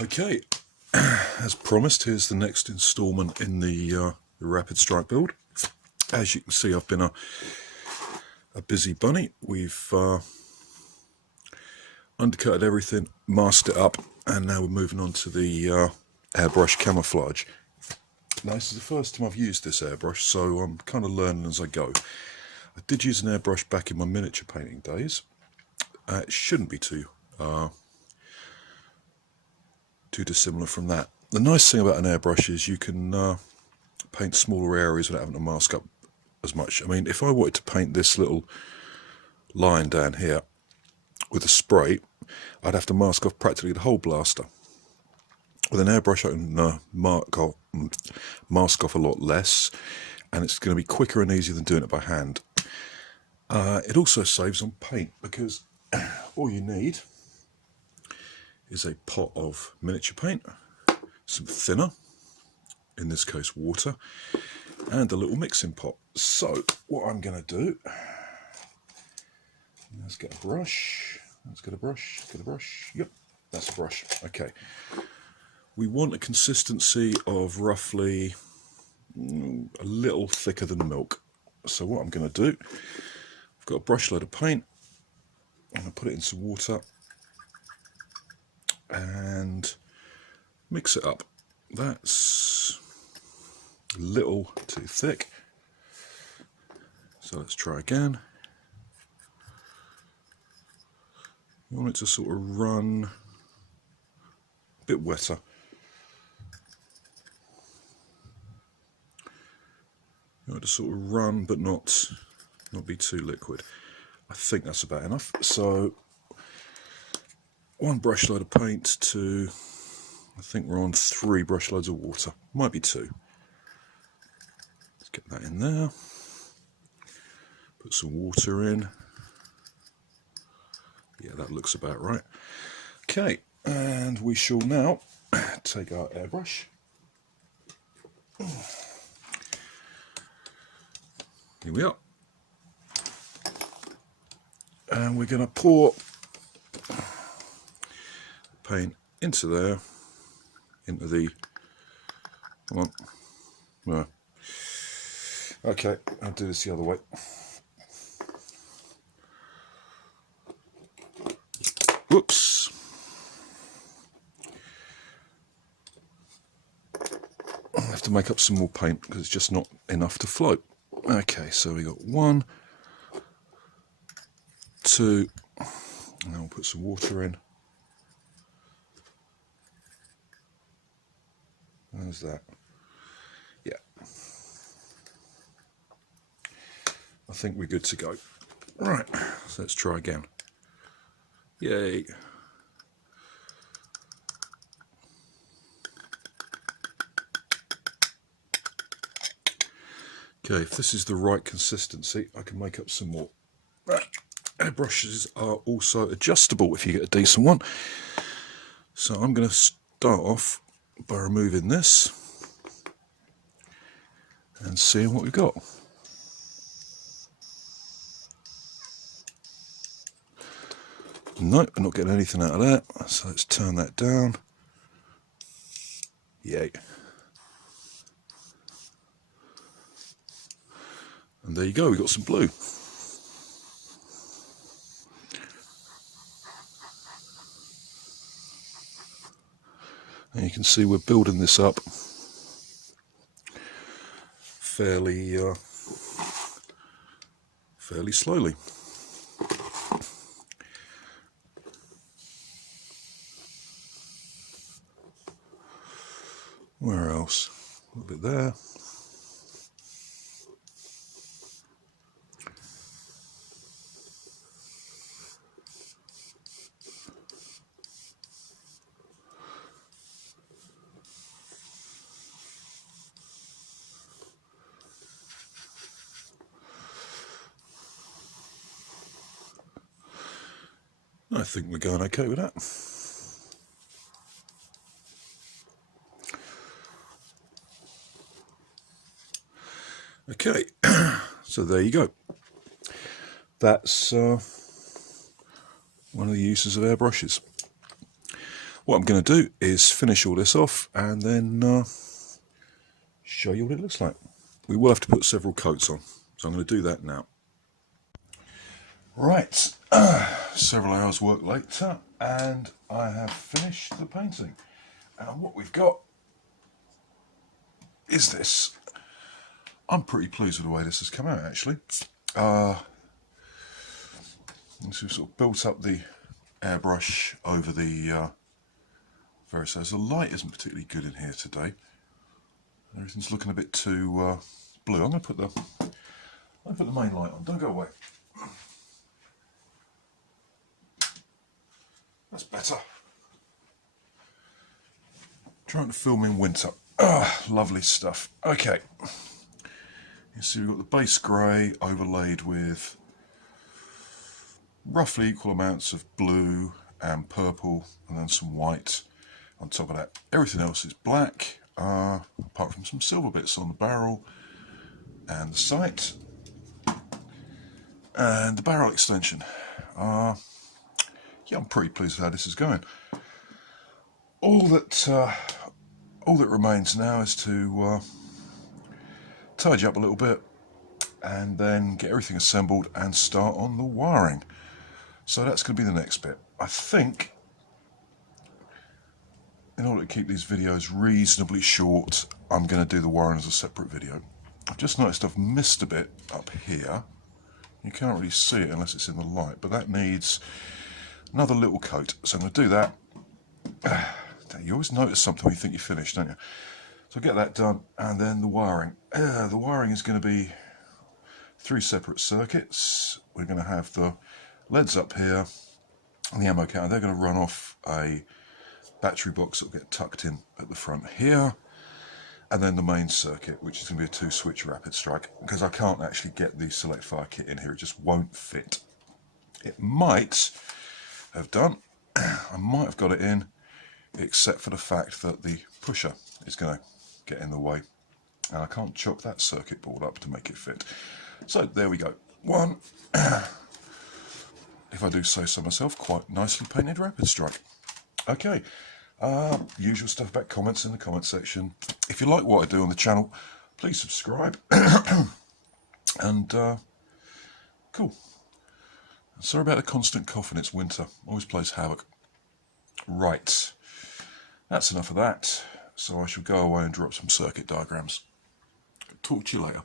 Okay, as promised, here's the next instalment in the Rapidstrike build. As you can see, I've been a busy bunny. We've undercutted everything, masked it up, and now we're moving on to the airbrush camouflage. Now, this is the first time I've used this airbrush, so I'm kind of learning as I go. I did use an airbrush back in my miniature painting days. It shouldn't be too dissimilar from that. The nice thing about an airbrush is you can paint smaller areas without having to mask up as much. I mean, if I wanted to paint this little line down here with a spray, I'd have to mask off practically the whole blaster. With an airbrush I can mask off a lot less, and it's going to be quicker and easier than doing it by hand. It also saves on paint, because all you need is a pot of miniature paint, some thinner, in this case water, and a little mixing pot. So what I'm going to do, let's get a brush, get a brush, yep, that's a brush. Okay, we want a consistency of roughly a little thicker than milk. So what I'm going to do, I've got a brush load of paint, I'm going to put it in some water and mix it up. That's a little too thick, so let's try again. You want it to sort of run a bit wetter. You want it to sort of run but not be too liquid. I think that's about enough. So one brush load of paint to, I think we're on 3 brush loads of water, might be 2. Let's get that in there, put some water in, yeah, that looks about right. Okay, and we shall now take our airbrush, here we are, and we're going to pour paint into there, into the, come on, no. Okay, I'll do this the other way. Whoops. I have to make up some more paint because it's just not enough to float. Okay, so we got 1, 2, and then we'll put some water in. How's that? Yeah. I think we're good to go. Right, so let's try again. Yay. Okay, if this is the right consistency, I can make up some more. Right. Airbrushes are also adjustable if you get a decent one. So I'm going to start off by removing this and seeing what we've got. Nope, I'm not getting anything out of that, so let's turn that down. Yay. And there you go, we've got some blue. And you can see we're building this up fairly slowly. Where else? A little bit there. I think we're going okay with that. Okay, so there you go. That's one of the uses of airbrushes. what I'm going to do is finish all this off and then show you what it looks like. We will have to put several coats on, so I'm going to do that now. Right, several hours work later and I have finished the painting. And what we've got is this. I'm pretty pleased with the way this has come out, actually. So we've sort of built up the airbrush over the various areas. The light isn't particularly good in here today. Everything's looking a bit too blue. I'm going to put the main light on. Don't go away. That's better. Trying to film in winter. Ah, lovely stuff. Okay. You see we've got the base grey overlaid with roughly equal amounts of blue and purple and then some white on top of that. Everything else is black, apart from some silver bits on the barrel and the sight and the barrel extension. Yeah, I'm pretty pleased with how this is going. All that remains now is to tidy up a little bit and then get everything assembled and start on the wiring. So that's going to be the next bit. I think in order to keep these videos reasonably short, I'm going to do the wiring as a separate video. I've just noticed I've missed a bit up here. You can't really see it unless it's in the light, but that needs another little coat. So I'm going to do that. You always notice something when you think you're finished, don't you? So I'll get that done, and then the wiring. The wiring is going to be 3 separate circuits. We're going to have the LEDs up here and the ammo counter. They're going to run off a battery box that will get tucked in at the front here, and then the main circuit, which is going to be a 2-switch Rapidstrike, because I can't actually get the Select Fire kit in here. It just won't fit. It might have done. I might have got it in, except for the fact that the pusher is going to get in the way, and I can't chock that circuit board up to make it fit. So there we go. One, if I do say so myself, quite nicely painted Rapidstrike. Okay, usual stuff about comments in the comment section. If you like what I do on the channel, please subscribe. And cool. Sorry about the constant coughing, it's winter. Always plays havoc. Right, that's enough of that. So I shall go away and draw up some circuit diagrams. Talk to you later.